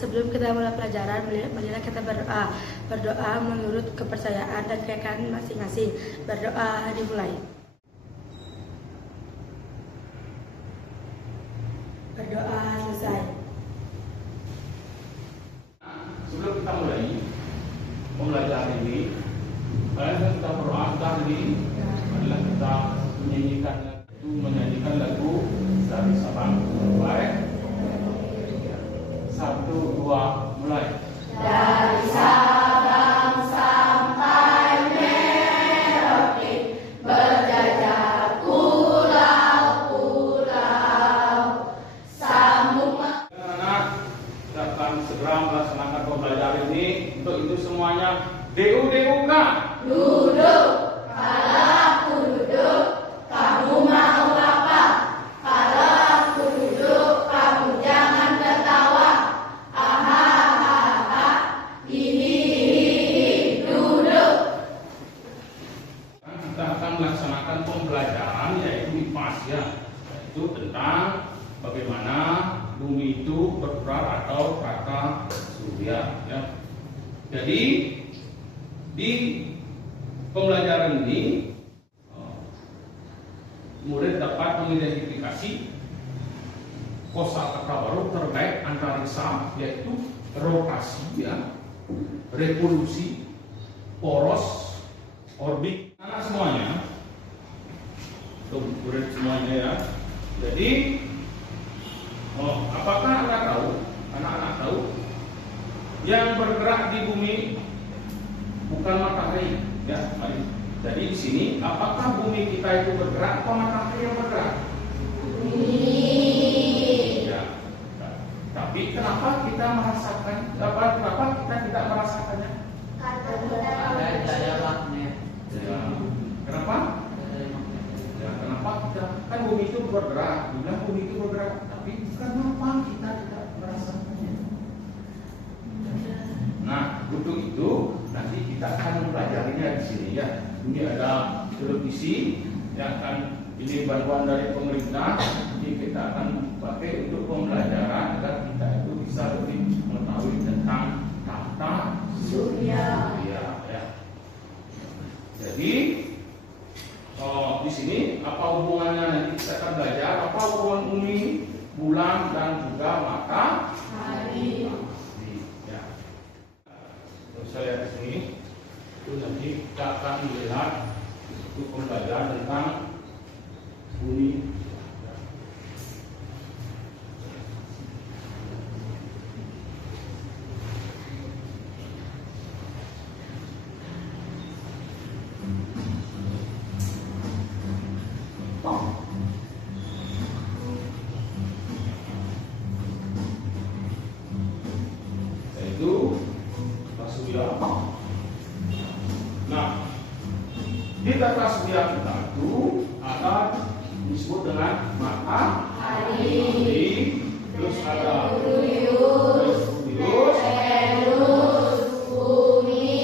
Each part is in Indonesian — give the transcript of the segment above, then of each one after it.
sebelum kita mulai pelajaran, marilah kita berdoa. Berdoa menurut kepercayaan dan keyakinan masing-masing. Berdoa dimulai. Berdoa selesai. Sebelum kita mulai pembelajaran ini, kalian kita berdoa ini adalah kita menyanyikan lagu dari Sabang baik. 1, 2, mulai. Dari Sabang sampai Merauke, berjajah pulau-pulau, sambung. Anak-anak kita akan segera melaksanakan pembelajaran ini. Untuk itu semuanya DU-DUK. Duduk, kalau aku duduk, kamu mau apa? Kalau aku duduk, kamu jangan ketawa. Kita akan melaksanakan pembelajaran yaitu IPAS ya, yaitu tentang bagaimana bumi itu bergerak atau tata surya ya. Jadi di pembelajaran ini murid dapat mengidentifikasi kosakata baru terkait antariksa yaitu rotasi ya, revolusi, poros, orbit. Anak semuanya, murid semuanya ya. Jadi, apakah anak tahu? Anak-anak tahu yang bergerak di bumi bukan matahari ya. Mari. Jadi di sini, apakah bumi kita itu bergerak atau matahari yang bergerak? Bumi. Ya. Tapi kenapa kita merasakan? Kenapa kita tidak merasakannya? Ya. Kenapa? Ya, kenapa kita kan bumi itu bergerak? Bilang bumi itu bergerak, tapi kenapa kita tidak merasakannya? Nah, untuk itu nanti kita akan mempelajarinya di sini ya. Ini ada televisi yang akan ini bantuan dari pemerintah. Jadi kita akan pakai untuk pembelajaran agar kita itu bisa lebih mengetahui tentang tata surya. Ya. Jadi di sini apa hubungannya nanti kita akan belajar apa hubungan bumi, bulan dan juga matahari. Ya. Terus saya di sini itu nanti kita akan melihat itu pembelajaran tentang bumi. Nah, di tata surya kita itu akan disebut dengan matahari, terus ada Venus, Bumi,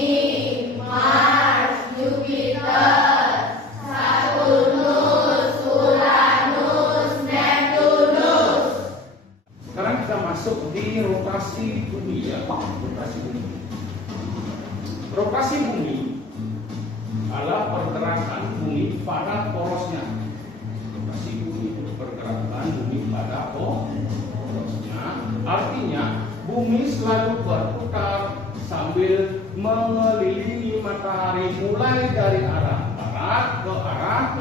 Mars, Jupiter, Saturnus, Uranus, Neptunus. Sekarang kita masuk di rotasi bumi ya, rotasi bumi. Rotasi bumi adalah pergerakan bumi pada porosnya. Rotasi bumi itu pergerakan bumi pada porosnya. Artinya bumi selalu berputar sambil mengelilingi matahari mulai dari arah barat ke arah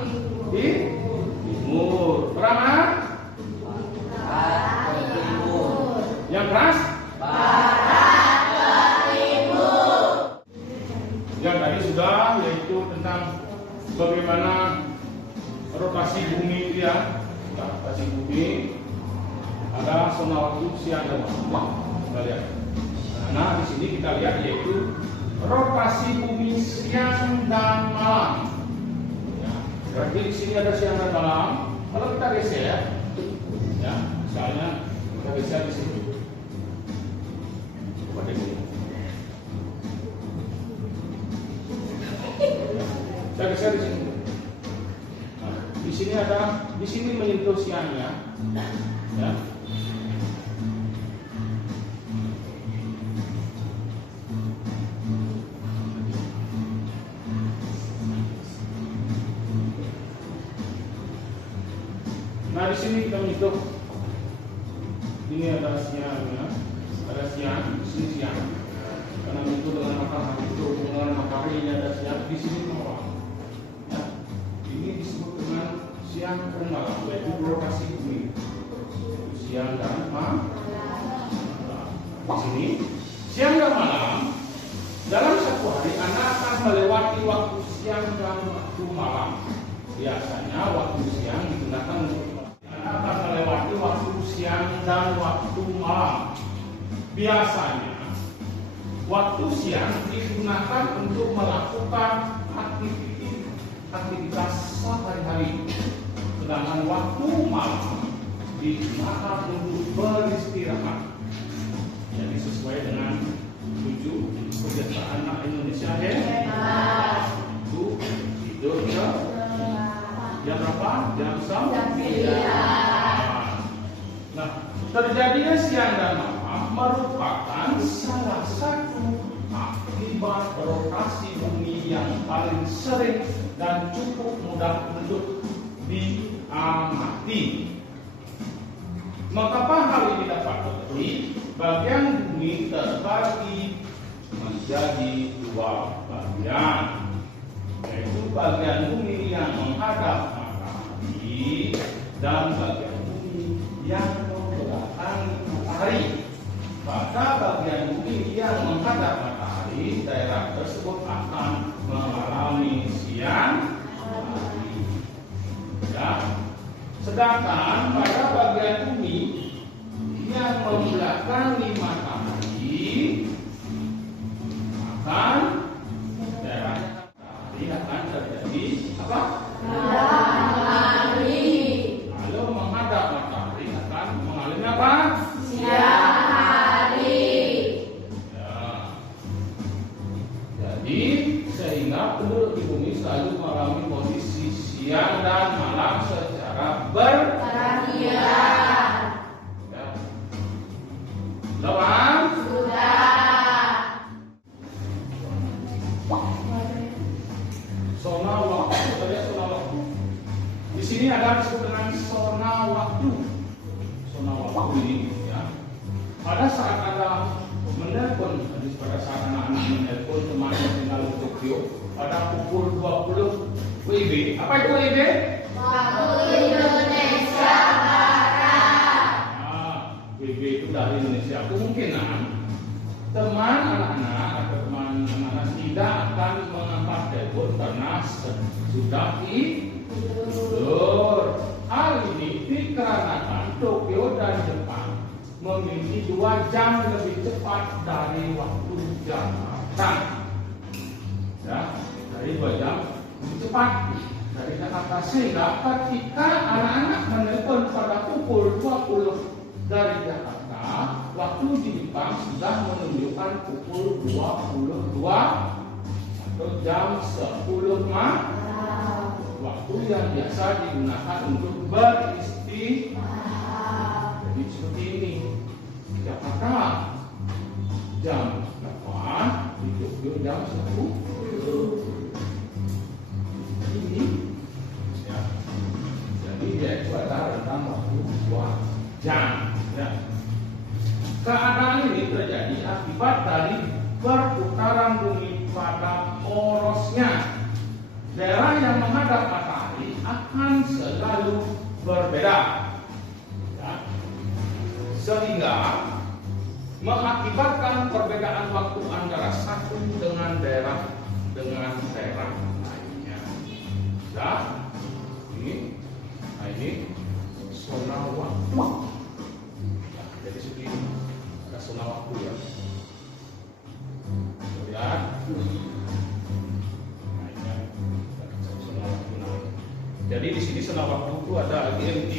timur. Beramat? Yang keras? Yang tadi sudah, yaitu tentang bagaimana rotasi bumi itu ya. Rotasi bumi ada zona waktu siang dan malam. Kita lihat. Nah, di sini kita lihat yaitu rotasi bumi siang dan malam. Ya, berarti di sini ada siang dan malam. Kalau kita geser, ya, misalnya kita geser di sini. Coba deh. Saya geser di sini. Nah, di sini ada, di sini menyentuh siangnya, ya. Nah di sini kita menghitung. Ini ada siangnya, ada siang, di sini siang. Karena itu dengan matahari ini ada siang, di sini malam. Nah, ini disebut dengan siang dan malam, yaitu rotasi bumi. Siang dan malam. Di sini siang dan malam. Dalam satu hari anak akan melewati waktu siang dan waktu malam. Biasanya waktu siang digunakan untuk anak akan melewati waktu siang dan waktu malam. Biasanya waktu siang digunakan untuk melakukan aktivitas sehari-hari, sedangkan waktu malam digunakan untuk beristirahat. Jadi sesuai dengan tujuh kebiasaan anak Indonesia ya. Itu tidur ya. Jam berapa? Jam 9. Nah, terjadinya siang dan malam merupakan salah satu akibat rotasi bumi yang paling sering dan cukup mudah untuk diamati. Mengapa hal ini dapat terjadi? Bagian bumi terbagi menjadi dua bagian, yaitu bagian bumi yang menghadap matahari dan bagian bumi yang membelakangi matahari. Pada bagian bumi yang menghadap matahari, daerah tersebut akan mengalami siang hari. Ya. Sedangkan pada bagian bumi yang membelakangi matahari akan daerah matahari akan terjadi apa? Matahari. Lalu menghadap matahari akan mengalami apa? Siang hari. Ya. Jadi sehingga penduduk di bumi selalu mengalami kondisi siang dan malam secara Perhatian. Lawan Sudah. zona waktu, ada zona waktu. Di sini ada disebut dengan zona waktu. Zona waktu ini, ya. Pada saat ada menelpon, pada saat anak-anak menelpon teman yang tinggal di Tokyo, pada pukul 20 WIB. Apa itu WIB? Waktu Indonesia Barat. WIB itu dari Indonesia. Kemungkinan teman anak-anak atau teman anak-anak tidak akan mengangkat telepon karena sudah tidur. Hal ini dikarenakan Tokyo dan Jepang memiliki 2 jam lebih cepat dari waktu Jakarta. Ya, dari 2 jam lebih cepat dari Jakarta, sehingga ketika anak-anak menelpon pada pukul 20 dari Jakarta, waktu di Jepang sudah menunjukkan pukul 22 atau jam 10 malam. Waktu yang biasa digunakan untuk beristirahat. Jadi seperti ini. Jakarta jam 8, di Tokyo jam 10. Ini ya. Jadi dia itu ada rentang waktu 2 jam. Ya. Keadaan ini terjadi akibat dari perputaran bumi pada porosnya. Daerah yang menghadap matahari akan selalu berbeda, ya. Sehingga mengakibatkan perbedaan waktu antara satu dengan daerah lainnya. Ya, ini, nah ini zona waktu. Ya, jadi segini ada zona waktu ya. Lihat. Jadi di sini zona waktu itu ada GMT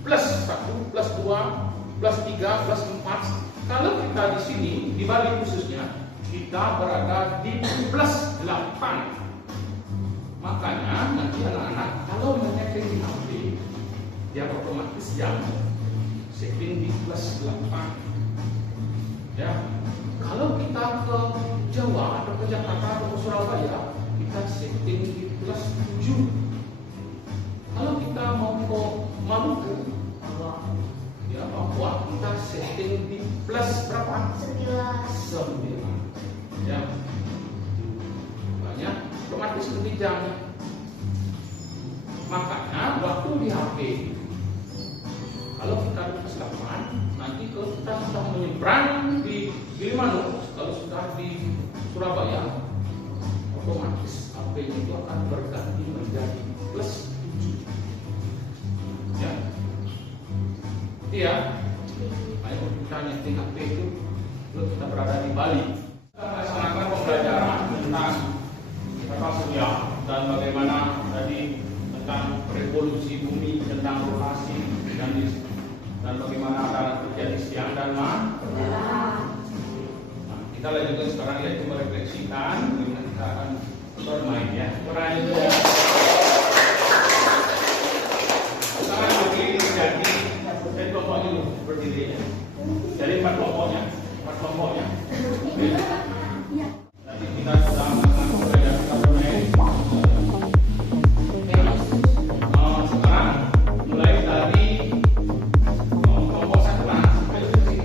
plus 1, plus 2, plus 3, plus 4. Kalau kita di sini, di Bali khususnya, kita berada di plus 8. Makanya nanti anak-anak kalau menyeting di HP, dia otomatis jam setting di plus 8. Ya, kalau kita ke Jawa atau ke Jakarta atau ke Surabaya, kita setting di plus 7. Kalau kita mau ke Maluku, plus berapa? 9. 9. Ya. Banyak otomatis lebih jam. Makanya waktu di HP, kalau kita di Puskesmas, nanti kalau kita sudah menyeberang di Gilimanuk, kalau sudah di Surabaya, otomatis HP itu akan berganti menjadi plus 7. Ya, iya. Ayo kita nyeting HP itu, kalau kita berada di Bali, kita melaksanakan pembelajaran tentang tata surya dan bagaimana tadi tentang revolusi bumi, tentang rotasi dan bagaimana ada terjadi siang dan malam. Nah, kita lanjutkan sekarang yaitu merefleksikan, bagaimana kita akan bermain ya. Bermain itu ya. Sekarang begini jadi kelompoknya dulu berdiri ya. Jadi 4 kelompoknya. Iya. Tadi kita sudah melakukan pembelajaran kita bermain. Sekarang mulai dari kelompok 1 sampai ke sini.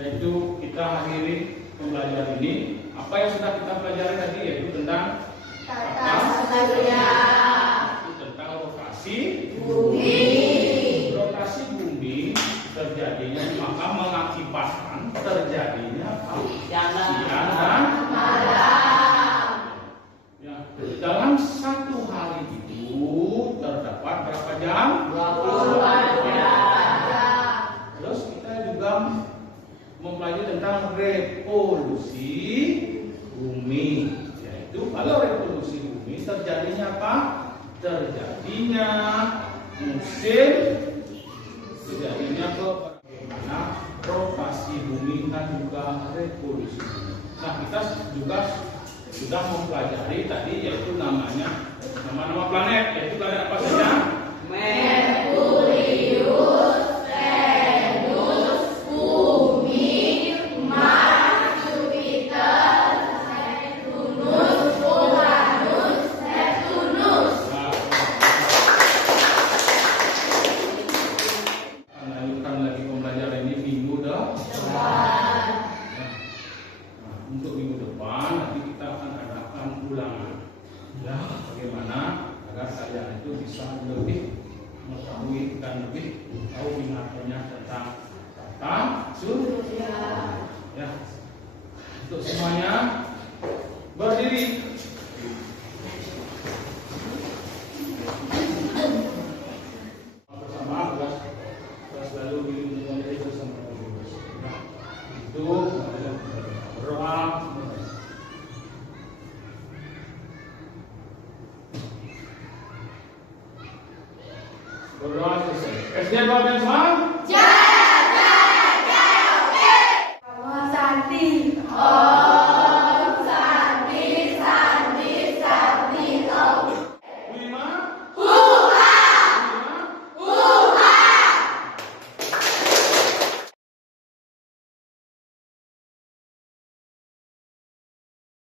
Yaitu kita akhiri pembelajaran ini. Apa yang sudah kita pelajari tadi yaitu tentang Tata surya. Tentang rotasi Bumi. Rotasi bumi terjadinya maka mengakibatkan terjadinya siang dan Malam. ya, dalam satu hari itu terdapat berapa jam? 24 jam. Terus kita juga mempelajari tentang revolusi bumi, yaitu kalau revolusi bumi terjadinya apa? Terjadinya musim, terjadinya bagaimana rotasi bumi dan juga revolusi bumi. Nah, kita juga sudah mempelajari tadi yaitu namanya nama-nama planet, yaitu planet apa saja? Merkurius, Venus, Bumi, Mars, Jupiter, Saturnus, Uranus, Neptunus. Akan lanjutkan lagi pembelajaran ini minggu Depan. Untuk minggu depan nanti kita akan adakan ulangan. Ya, bagaimana agar kalian itu bisa lebih mengetahui dan lebih tahu minatnya tentang tata surya. Ya, untuk semuanya berdiri. Berdoa selesai. SD 2 dan semua. Jaya, jaya, jaya, oke. Allah Santi. Oh.